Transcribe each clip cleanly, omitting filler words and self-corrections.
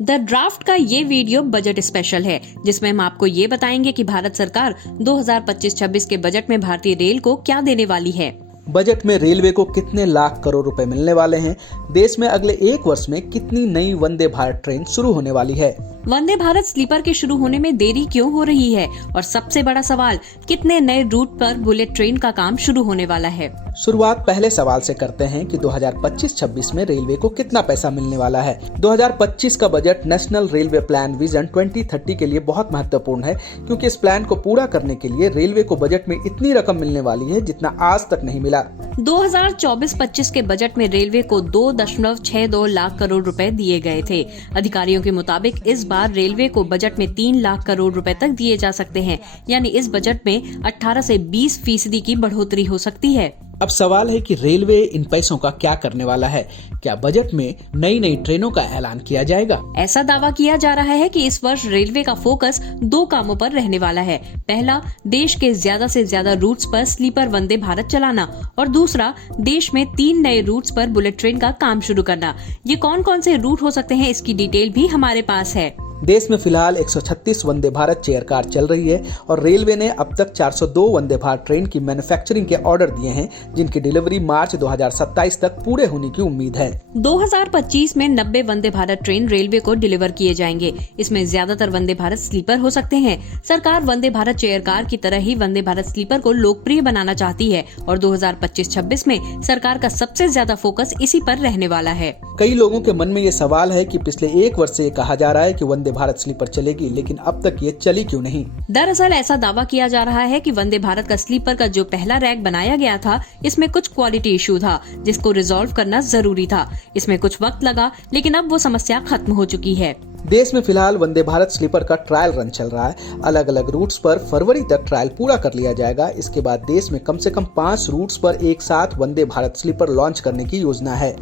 The draft का ये video budget special है, जिसमें हम आपको ये बताएंगे कि भारत सरकार 2025-26 के बजट में भारतीय रेल को क्या देने वाली है। बजट में रेलवे को कितने लाख करोड़ रुपए मिलने वाले हैं, देश में अगले एक वर्ष में कितनी नई वंदे भारत ट्रेन शुरू होने वाली है, वंदे भारत स्लीपर के शुरू होने में देरी क्यों हो रही है, और सबसे बड़ा सवाल, कितने नए रूट पर बुलेट ट्रेन का काम शुरू होने वाला है। शुरुआत पहले सवाल से करते हैं कि 2025-26 में रेलवे को कितना पैसा मिलने वाला है। 2025 का budget national railway plan vision 2030 के लिए बहुत महत्वपूर्ण है, क्योंकि इस प्लान को पूरा करने के लिए रेलवे को बजट में इतनी रकम मिलने वाली है जितना आज तक नहीं मिला। 2024-25 के बजट में रेलवे को 2.62 लाख करोड़ रुपए दिए गए थे। अधिकारियों के मुताबिक इस बार रेलवे को बजट में 3 लाख करोड़ रुपए तक दिए जा सकते हैं, यानी इस बजट में 18 से 20% की बढ़ोतरी हो सकती है। अब सवाल है कि रेलवे इन पैसों का क्या करने वाला है। क्या बजट में नई ट्रेनों का ऐलान किया जाएगा? ऐसा दावा किया जा रहा है कि इस वर्ष रेलवे का फोकस 2 कामों पर रहने वाला है। पहला, देश के ज्यादा से ज्यादा रूट्स पर स्लीपर वंदे भारत चलाना, और दूसरा, देश में 3 नए रूट्स पर बुलेट ट्रेन का काम शुरू करना। ये कौन कौन से रूट हो सकते हैं, इसकी डिटेल भी हमारे पास है। देश में फिलहाल 136 वंदे भारत चेयर कार चल रही है और रेलवे ने अब तक 402 वंदे भारत ट्रेन की मैन्युफैक्चरिंग के ऑर्डर दिए हैं, जिनकी डिलीवरी मार्च 2027 तक पूरे होने की उम्मीद है। 2025 में 90 वंदे भारत ट्रेन रेलवे को डिलीवर किए जाएंगे। इसमें ज्यादातर वंदे भारत स्लीपर हो सकते हैं। सरकार वंदे भारत चेयर कार की तरह ही वंदे भारत स्लीपर को लोकप्रिय बनाना चाहती है और 2025-26 में सरकार का सबसे ज्यादा फोकस इसी पर रहने वाला है। कई लोगों के मन में ये सवाल है कि पिछले एक वर्ष से कहा जा रहा है कि वंदे भारत स्लीपर चलेगी, लेकिन अब तक ये चली क्यों नहीं? दरअसल ऐसा दावा किया जा रहा है कि वंदे भारत का स्लीपर का जो पहला रैक बनाया गया था, इसमें कुछ क्वालिटी इशू था, जिसको रिजॉल्व करना जरूरी था। इसमें कुछ वक्त लगा, लेकिन अब वो समस्या खत्म हो चुकी है। देश में फिलहाल वंदे भारत स्लीपर का ट्रायल रन चल रहा है। अलग अलग रूट्स पर फरवरी तक ट्रायल पूरा कर लिया जाएगा। इसके बाद देश में कम से कम 5 रूट्स पर एक साथ वंदे भारत स्लीपर लॉन्च करने की योजना है।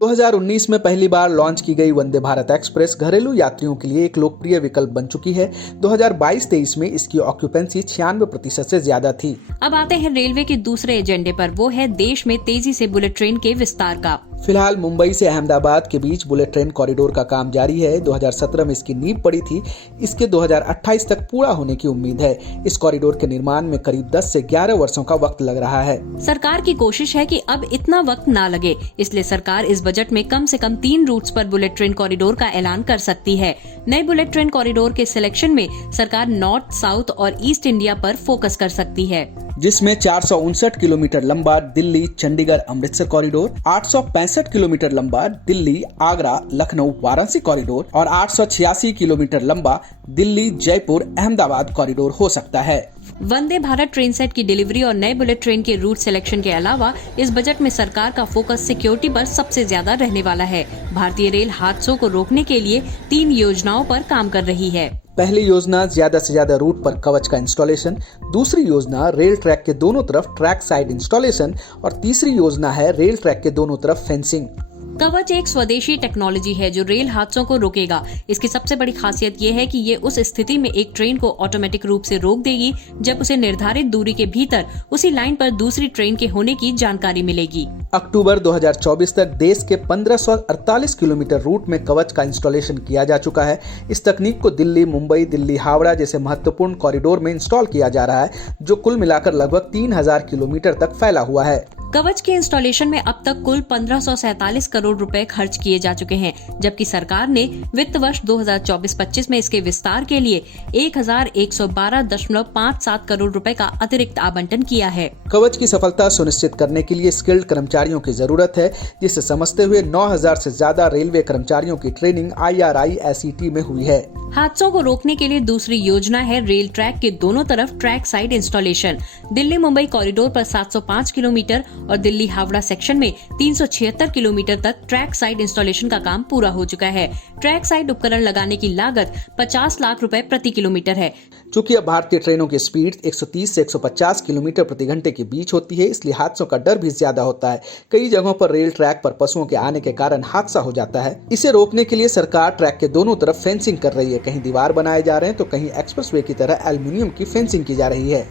दो 2019 में पहली बार लॉन्च की गई वंदे भारत एक्सप्रेस घरेलू यात्रियों के लिए एक लोकप्रिय विकल्प बन चुकी है। 2022-23 में इसकी ऑक्यूपेंसी 96% से ज्यादा थी। अब आते हैं रेलवे के दूसरे एजेंडे पर, वो है देश में तेजी से बुलेट ट्रेन के विस्तार का। फिलहाल मुंबई से अहमदाबाद के बीच बुलेट ट्रेन कॉरिडोर का काम जारी है। 2017 में इसकी नींव पड़ी थी। इसके 2028 तक पूरा होने की उम्मीद है। इस कॉरिडोर के निर्माण में करीब 10 से 11 वर्षों का वक्त लग रहा है। सरकार की कोशिश है कि अब इतना वक्त ना लगे, इसलिए सरकार इस बजट में कम से कम 3 रूट्स पर बुलेट ट्रेन कॉरिडोर का ऐलान कर सकती है। नए बुलेट ट्रेन कॉरिडोर के सिलेक्शन में सरकार नॉर्थ, साउथ और ईस्ट इंडिया पर फोकस कर सकती है, जिसमें 459 किलोमीटर लंबा दिल्ली चंडीगढ़ अमृतसर कॉरिडोर, 865 किलोमीटर लंबा दिल्ली आगरा लखनऊ वाराणसी कॉरिडोर और 886 किलोमीटर लंबा दिल्ली जयपुर अहमदाबाद कॉरिडोर हो सकता है। वंदे भारत ट्रेन सेट की डिलीवरी और नए बुलेट ट्रेन के रूट सिलेक्शन के अलावा इस बजट में सरकार का फोकस सिक्योरिटी पर सबसे ज्यादा रहने वाला है। भारतीय रेल हादसों को रोकने के लिए 3 योजनाओं पर काम कर रही है। पहली योजना ज्यादा से ज्यादा रूट पर कवच का इंस्टॉलेशन, दूसरी योजना रेल ट्रैक के दोनों तरफ ट्रैक साइड इंस्टॉलेशन और तीसरी योजना है रेल ट्रैक के दोनों तरफ फेंसिंग। कवच एक स्वदेशी टेक्नोलॉजी है जो रेल हादसों को रोकेगा। इसकी सबसे बड़ी खासियत ये है कि ये उस स्थिति में एक ट्रेन को ऑटोमेटिक रूप से रोक देगी जब उसे निर्धारित दूरी के भीतर उसी लाइन पर दूसरी ट्रेन के होने की जानकारी मिलेगी। अक्टूबर 2024 तक देश के 1548 किलोमीटर रूट में कवच का इंस्टॉलेशन किया जा चुका है। इस तकनीक को दिल्ली, मुंबई, दिल्ली, हावड़ा जैसे महत्वपूर्ण कॉरिडोर में इंस्टॉल किया जा रहा है, जो कुल मिलाकर लगभग 3000 किलोमीटर तक फैला हुआ है। कवच के इंस्टॉलेशन में अब तक कुल 1547 करोड़ रुपए खर्च किए जा चुके हैं, जबकि सरकार ने वित्त वर्ष 2024-25 में इसके विस्तार के लिए 1112.57 करोड़ रुपए का अतिरिक्त आवंटन किया है। कवच की सफलता सुनिश्चित करने के लिए स्किल्ड कर्मचारियों की जरूरत है, जिसे समझते हुए 9000 से ज्यादा रेलवे कर्मचारियों की ट्रेनिंग IRISET में हुई है। हादसों को रोकने के लिए दूसरी योजना है रेल ट्रैक के दोनों तरफ track side installation. Delhi Mumbai corridor पर 705 किलोमीटर और दिल्ली हावड़ा सेक्शन में 376 किलोमीटर तक ट्रैक साइड इंस्टॉलेशन का काम पूरा हो चुका है। ट्रैक साइड उपकरण लगाने की लागत 50 लाख रुपए प्रति किलोमीटर है। चूंकि अब भारतीय ट्रेनों की स्पीड 130 से 150 किलोमीटर प्रति घंटे के बीच होती है, इसलिए हादसों का डर भी ज्यादा होता है। कई जगहों पर रेल ट्रैक पर पशुओं के आने के कारण हादसा हो जाता है। इसे रोकने के लिए सरकार ट्रैक के दोनों तरफ फेंसिंग कर रही है। कहीं दीवार बनाए जा रहे हैं तो कहीं एक्सप्रेसवे की तरह एल्युमिनियम की फेंसिंग की जा रही है।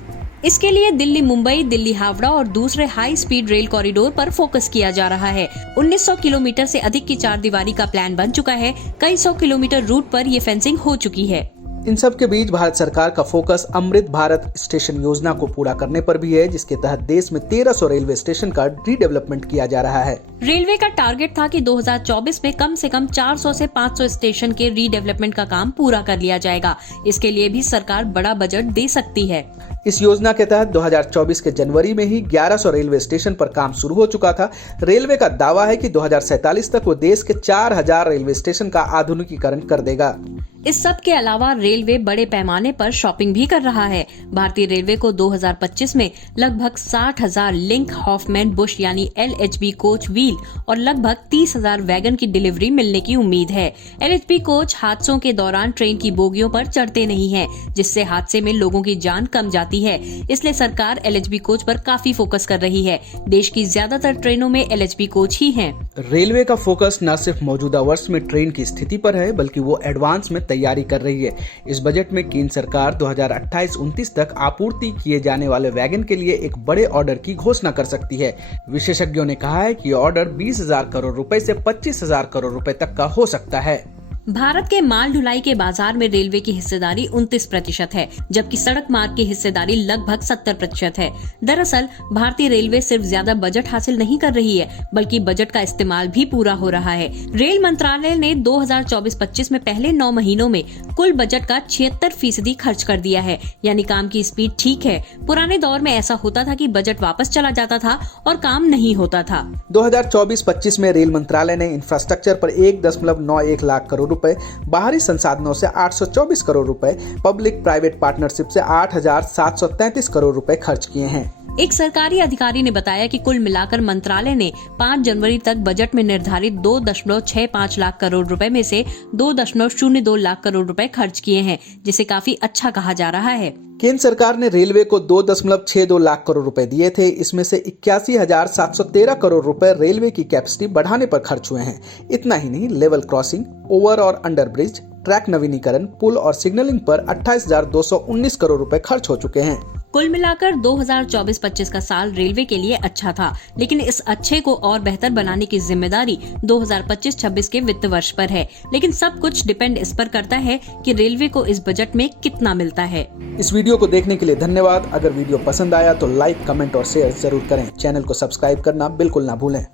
इसके लिए दिल्ली मुंबई, दिल्ली हावड़ा और दूसरे हाई स्पीड रेल कॉरिडोर पर फोकस किया जा रहा है। 1900 किलोमीटर से अधिक की चार दीवारी का प्लान बन चुका है। कई 100 किलोमीटर रूट पर ये फेंसिंग हो चुकी है। इन सब के बीच भारत सरकार का फोकस अमृत भारत स्टेशन योजना को पूरा करने पर भी है, जिसके तहत देश में 1300 रेलवे स्टेशन का रीडेवलपमेंट किया जा रहा है। रेलवे का टारगेट था कि 2024 में कम से कम 400 से 500 स्टेशन के रीडेवलपमेंट का काम पूरा कर लिया जाएगा। इसके लिए भी सरकार बड़ा बजट दे सकती है। इस योजना के तहत 2024 के जनवरी में ही 1100 रेलवे स्टेशन पर काम शुरू हो चुका था। रेलवे का दावा है कि 2047 तक वो देश के 4000 रेलवे स्टेशन का आधुनिकीकरण कर देगा। इस सब के अलावा रेलवे बड़े पैमाने पर शॉपिंग भी कर रहा है। भारतीय रेलवे को 2025 में लगभग 60,000 लिंक हॉफमैन बुश यानी LHB कोच व्हील और लगभग 30,000 वैगन की डिलीवरी मिलने की उम्मीद है। LHB कोच हादसों के दौरान ट्रेन की बोगियों पर चढ़ते नहीं हैं, जिससे हादसे में लोगों की जान कम जाती है। इसलिए सरकार LHB कोच पर काफी फोकस कर रही है। देश की ज्यादातर ट्रेनों में LHB कोच ही हैं। रेलवे का फोकस न सिर्फ मौजूदा वर्ष में ट्रेन की स्थिति पर है, बल्कि वो एडवांस में तैयारी कर रही है। इस बजट में केंद्र सरकार 2028-29 तक आपूर्ति किए जाने वाले वैगन के लिए एक बड़े ऑर्डर की घोषणा कर सकती है। विशेषज्ञों ने कहा है कि ये ऑर्डर 20,000 करोड़ रुपए से 25,000 करोड़ रुपए तक का हो सकता है। भारत के माल ढुलाई के बाजार में रेलवे की हिस्सेदारी 29% है, जबकि सड़क मार्ग की हिस्सेदारी लगभग 70% है। दरअसल भारतीय रेलवे सिर्फ ज्यादा बजट हासिल नहीं कर रही है, बल्कि बजट का इस्तेमाल भी पूरा हो रहा है। रेल मंत्रालय ने 2024-25 में पहले 9 महीनों में कुल बजट का 76% खर्च कर दिया है, यानी काम की स्पीड ठीक है। पुराने दौर में ऐसा होता था कि बजट वापस चला जाता था और काम नहीं होता था। 2024-25 में रेल मंत्रालय ने इंफ्रास्ट्रक्चर पर 1.91 लाख करोड़ रुपए, बाहरी संसाधनों से 824 करोड़ रुपए, पब्लिक प्राइवेट पार्टनरशिप से 8,733 करोड़ रुपए खर्च किए हैं। एक सरकारी अधिकारी ने बताया कि कुल मिलाकर मंत्रालय ने 5 जनवरी तक बजट में निर्धारित 2.65 लाख करोड़ रुपए में से 2.02 लाख करोड़ रुपए खर्च किए हैं, जिसे काफी अच्छा कहा जा रहा है। केंद्र सरकार ने रेलवे को 2.62 लाख करोड़ रुपए दिए थे। इसमें से 81,713 करोड़ रुपए रेलवे की कैपेसिटी बढ़ाने पर खर्च हुए हैं। इतना ही नहीं, लेवल क्रॉसिंग, ओवर और अंडर ब्रिज, ट्रैक नवीनीकरण, पुल और सिग्नलिंग पर 28,219 करोड़ रुपए खर्च हो चुके हैं। कुल मिलाकर 2024-25 का साल रेलवे के लिए अच्छा था, लेकिन इस अच्छे को और बेहतर बनाने की जिम्मेदारी 2025-26 के वित्त वर्ष पर है। लेकिन सब कुछ डिपेंड इस पर करता है कि रेलवे को इस बजट में कितना मिलता है। इस वीडियो को देखने के लिए धन्यवाद। अगर वीडियो पसंद आया तो लाइक, कमेंट और शेयर जरूर करें। चैनल को सब्सक्राइब करना बिल्कुल ना भूलें।